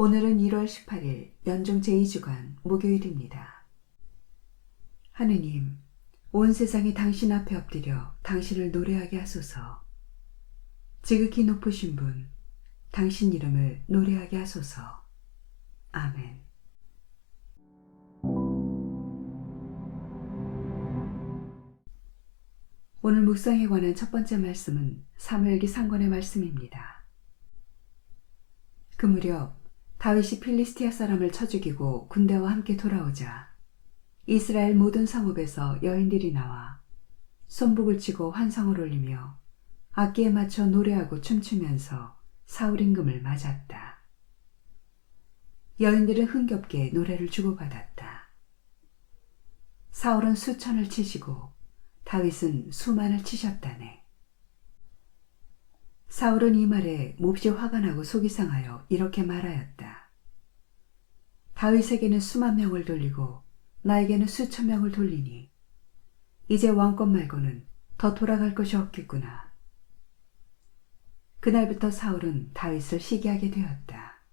오늘은 1월 18일 연중 제2주간 목요일입니다. 하느님, 온 세상이 당신 앞에 엎드려 당신을 노래하게 하소서. 지극히 높으신 분, 당신 이름을 노래하게 하소서. 아멘. 오늘 묵상에 관한 첫 번째 말씀은 사무엘기 상권의 말씀입니다. 그 무렵 다윗이 필리스티아 사람을 쳐 죽이고 군대와 함께 돌아오자 이스라엘 모든 성읍에서 여인들이 나와 손복을 치고 환성을 올리며 악기에 맞춰 노래하고 춤추면서 사울 임금을 맞았다. 여인들은 흥겹게 노래를 주고받았다. 사울은 수천을 치시고 다윗은 수만을 치셨다네. 사울은 이 말에 몹시 화가 나고 속이 상하여 이렇게 말하였다. 다윗에게는 수만 명을 돌리고 나에게는 수천 명을 돌리니 이제 왕권 말고는 더 돌아갈 것이 없겠구나. 그날부터 사울은 다윗을 시기하게 되었다.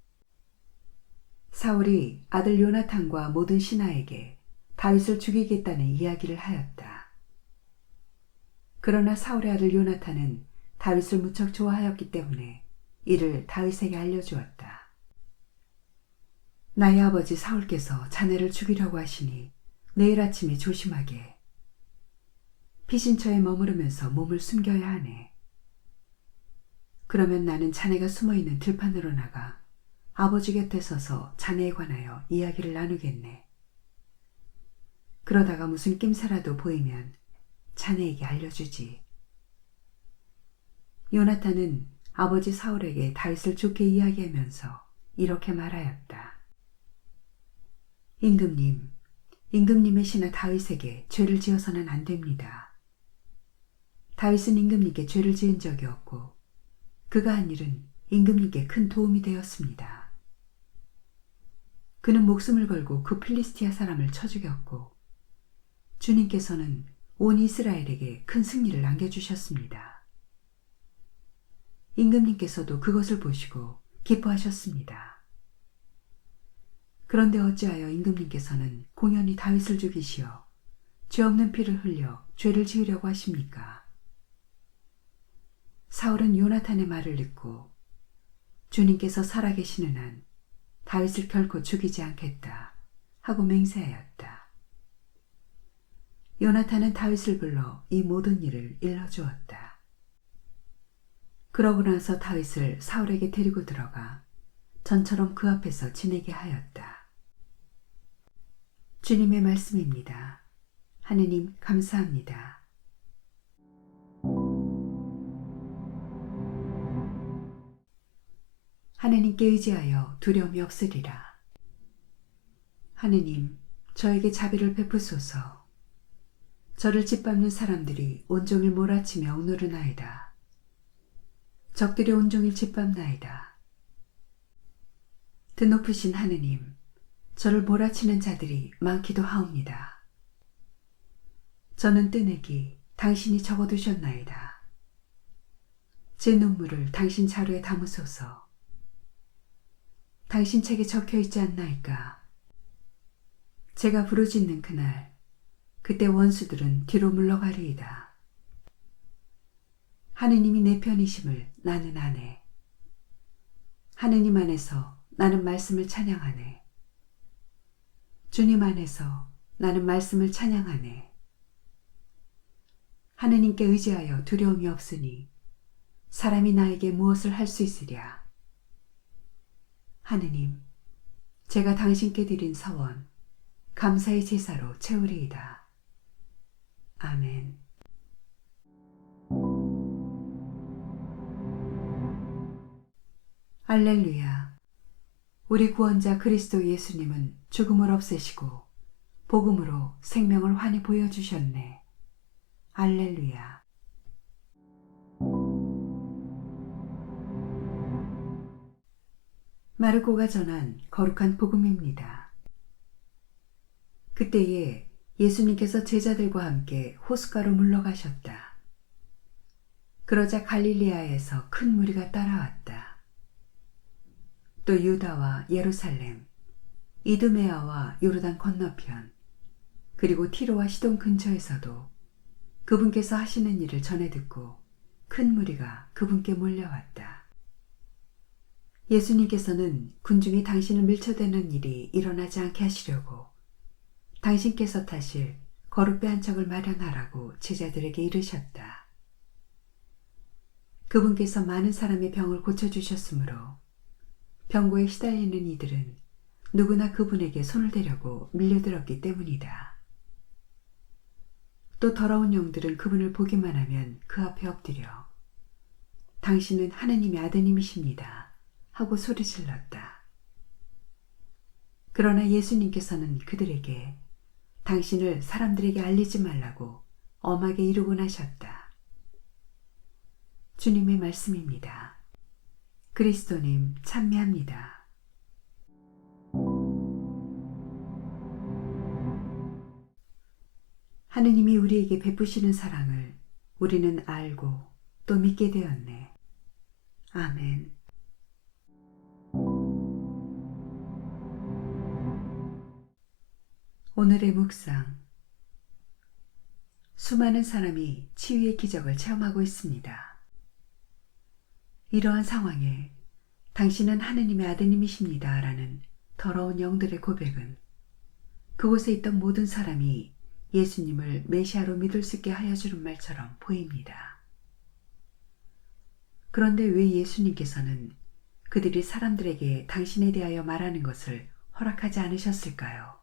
사울이 아들 요나탄과 모든 신하에게 다윗을 죽이겠다는 이야기를 하였다. 그러나 사울의 아들 요나탄은 다윗을 무척 좋아하였기 때문에 이를 다윗에게 알려주었다. 나의 아버지 사울께서 자네를 죽이려고 하시니 내일 아침에 조심하게. 피신처에 머무르면서 몸을 숨겨야 하네. 그러면 나는 자네가 숨어있는 들판으로 나가 아버지 곁에 서서 자네에 관하여 이야기를 나누겠네. 그러다가 무슨 낌새라도 보이면 자네에게 알려주지. 요나탄은 아버지 사울에게 다윗을 좋게 이야기하면서 이렇게 말하였다. 임금님의 신하 다윗에게 죄를 지어서는 안 됩니다. 다윗은 임금님께 죄를 지은 적이 없고 그가 한 일은 임금님께 큰 도움이 되었습니다. 그는 목숨을 걸고 그 필리스티아 사람을 쳐 죽였고 주님께서는 온 이스라엘에게 큰 승리를 안겨주셨습니다. 임금님께서도 그것을 보시고 기뻐하셨습니다. 그런데 어찌하여 임금님께서는 공연히 다윗을 죽이시어 죄 없는 피를 흘려 죄를 지으려고 하십니까? 사울은 요나탄의 말을 듣고 주님께서 살아계시는 한 다윗을 결코 죽이지 않겠다 하고 맹세하였다. 요나탄은 다윗을 불러 이 모든 일을 일러주었다. 그러고 나서 다윗을 사울에게 데리고 들어가 전처럼 그 앞에서 지내게 하였다. 주님의 말씀입니다. 하느님 감사합니다. 하느님께 의지하여 두려움이 없으리라. 하느님, 저에게 자비를 베푸소서. 저를 짓밟는 사람들이 온종일 몰아치며 억누르나이다. 적들이 온종일 짓밟나이다. 드높으신 하느님, 저를 몰아치는 자들이 많기도 하옵니다. 저는 뜨내기 당신이 적어두셨나이다. 제 눈물을 당신 자루에 담으소서. 당신 책에 적혀있지 않나이까. 제가 부르짖는 그날, 그때 원수들은 뒤로 물러가리이다. 하느님이 내 편이심을 나는 아네. 하느님 안에서 나는 말씀을 찬양하네. 주님 안에서 나는 말씀을 찬양하네. 하느님께 의지하여 두려움이 없으니 사람이 나에게 무엇을 할 수 있으랴. 하느님, 제가 당신께 드린 서원, 감사의 제사로 채우리이다. 아멘. 할렐루야. 우리 구원자 그리스도 예수님은 죽음을 없애시고 복음으로 생명을 환히 보여주셨네. 할렐루야. 마르코가 전한 거룩한 복음입니다. 그때에 예수님께서 제자들과 함께 호숫가로 물러가셨다. 그러자 갈릴리아에서 큰 무리가 따라왔다. 또 유다와 예루살렘, 이두메아와 요르단 건너편, 그리고 티로와 시돈 근처에서도 그분께서 하시는 일을 전해 듣고 큰 무리가 그분께 몰려왔다. 예수님께서는 군중이 당신을 밀쳐대는 일이 일어나지 않게 하시려고 당신께서 타실 거룩배 한 척을 마련하라고 제자들에게 이르셨다. 그분께서 많은 사람의 병을 고쳐주셨으므로 병고에 시달리는 이들은 누구나 그분에게 손을 대려고 밀려들었기 때문이다. 또 더러운 영들은 그분을 보기만 하면 그 앞에 엎드려 당신은 하느님의 아드님이십니다 하고 소리질렀다. 그러나 예수님께서는 그들에게 당신을 사람들에게 알리지 말라고 엄하게 이르곤 하셨다. 주님의 말씀입니다. 그리스도님 찬미합니다. 하느님이 우리에게 베푸시는 사랑을 우리는 알고 또 믿게 되었네. 아멘. 오늘의 묵상. 수많은 사람이 치유의 기적을 체험하고 있습니다. 이러한 상황에 당신은 하느님의 아드님이십니다 라는 더러운 영들의 고백은 그곳에 있던 모든 사람이 예수님을 메시아로 믿을 수 있게 하여 주는 말처럼 보입니다. 그런데 왜 예수님께서는 그들이 사람들에게 당신에 대하여 말하는 것을 허락하지 않으셨을까요?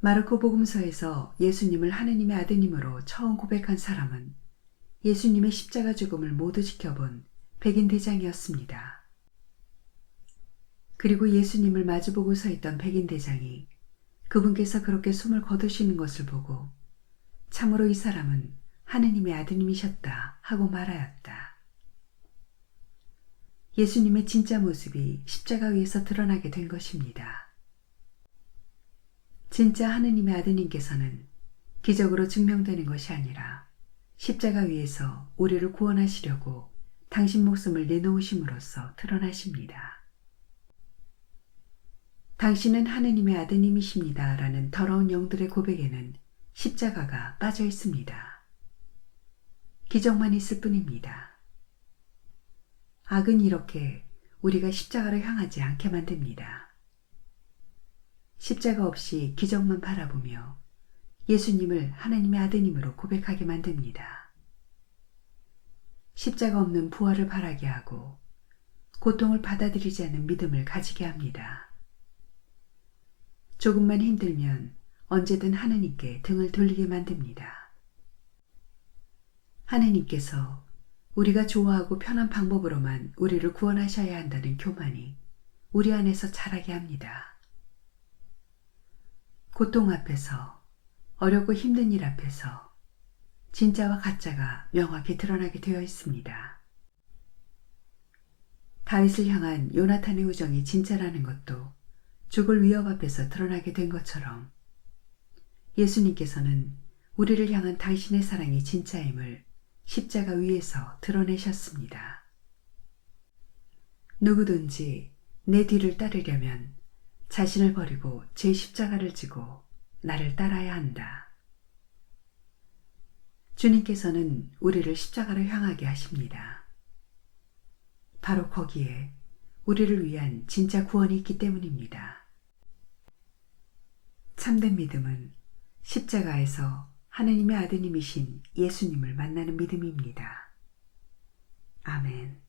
마르코 복음서에서 예수님을 하느님의 아드님으로 처음 고백한 사람은 예수님의 십자가 죽음을 모두 지켜본 백인 대장이었습니다. 그리고 예수님을 마주보고 서 있던 백인 대장이 그분께서 그렇게 숨을 거두시는 것을 보고 참으로 이 사람은 하느님의 아드님이셨다 하고 말하였다. 예수님의 진짜 모습이 십자가 위에서 드러나게 된 것입니다. 진짜 하느님의 아드님께서는 기적으로 증명되는 것이 아니라 십자가 위에서 우리를 구원하시려고 당신 목숨을 내놓으심으로써 드러나십니다. 당신은 하느님의 아드님이십니다 라는 더러운 영들의 고백에는 십자가가 빠져 있습니다. 기적만 있을 뿐입니다. 악은 이렇게 우리가 십자가를 향하지 않게 만듭니다. 십자가 없이 기적만 바라보며 예수님을 하나님의 아드님으로 고백하게 만듭니다. 십자가 없는 부활을 바라게 하고 고통을 받아들이지 않는 믿음을 가지게 합니다. 조금만 힘들면 언제든 하느님께 등을 돌리게 만듭니다. 하느님께서 우리가 좋아하고 편한 방법으로만 우리를 구원하셔야 한다는 교만이 우리 안에서 자라게 합니다. 고통 앞에서, 어렵고 힘든 일 앞에서 진짜와 가짜가 명확히 드러나게 되어 있습니다. 다윗을 향한 요나탄의 우정이 진짜라는 것도 죽을 위협 앞에서 드러나게 된 것처럼 예수님께서는 우리를 향한 당신의 사랑이 진짜임을 십자가 위에서 드러내셨습니다. 누구든지 내 뒤를 따르려면 자신을 버리고 제 십자가를 지고 나를 따라야 한다. 주님께서는 우리를 십자가를 향하게 하십니다. 바로 거기에 우리를 위한 진짜 구원이 있기 때문입니다. 참된 믿음은 십자가에서 하느님의 아드님이신 예수님을 만나는 믿음입니다. 아멘.